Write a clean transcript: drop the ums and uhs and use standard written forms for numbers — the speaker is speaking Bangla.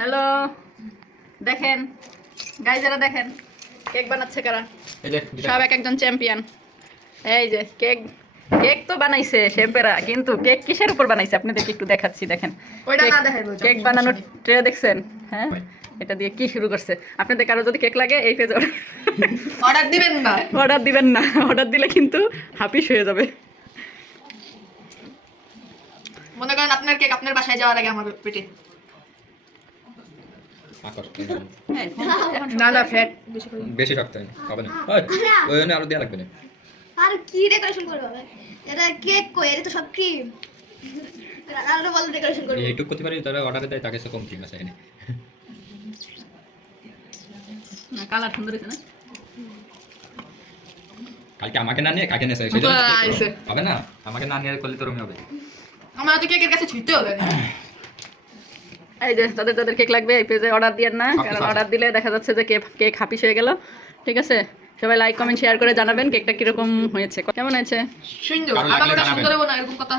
হ্যালো, দেখেন গাইজারা, দেখেন কেক বানাচ্ছে কারা। সব এক একজন চ্যাম্পিয়ন। এই যে কেক, কেক তো বানাইছে শেফেরা, কিন্তু কেক কিসের উপর বানাইছে আপনাদেরকে একটু দেখাচ্ছি। দেখেন কেক বানানোর ট্রে দেখছেন? হ্যাঁ, এটা দিয়ে কি শুরু করছে। আপনাদের কারো যদি কেক লাগে এই পেজে অর্ডার দিবেন না, অর্ডার দিবেন না, অর্ডার দিলে কিন্তু হাপিস হয়ে যাবে। মনে করেন আপনার কেক আপনার বাসায় যাওয়ার আগে আমার পেটে। না না, ফ্যাট বেশি শক্ত হবে না, ওই জন্য আরো দেওয়া লাগবে না। আর কি ডেকোরেশন করবে ভাই? এটা কেক কই, এটা তো সব ক্রিম। আরো বল ডেকোরেশন করবে। এইটুক করতে পারি, তারা অর্ডার দেয় তাকে কম ক্রিম আছে এখানে। কালার সুন্দর হয়েছে না? কালকে আমাকে না নিয়ে কাকে নেছে সেটা হবে না, আমাকে না নিয়ে করলে তো রমি হবে। আমার তো কেকের কাছে ছুঁতে হবে না। এই যে যাদের যাদের কেক লাগবে এই পেজে অর্ডার দিয়েন না, কারণ অর্ডার দিলে দেখা যাচ্ছে যে কেক হাপিস হয়ে গেল। ঠিক আছে, সবাই লাইক কমেন্ট শেয়ার করে জানাবেন কেকটা কিরকম হয়েছে, কেমন হয়েছে। সুন্দর, আবার সুন্দর হবে না এরকম কথা।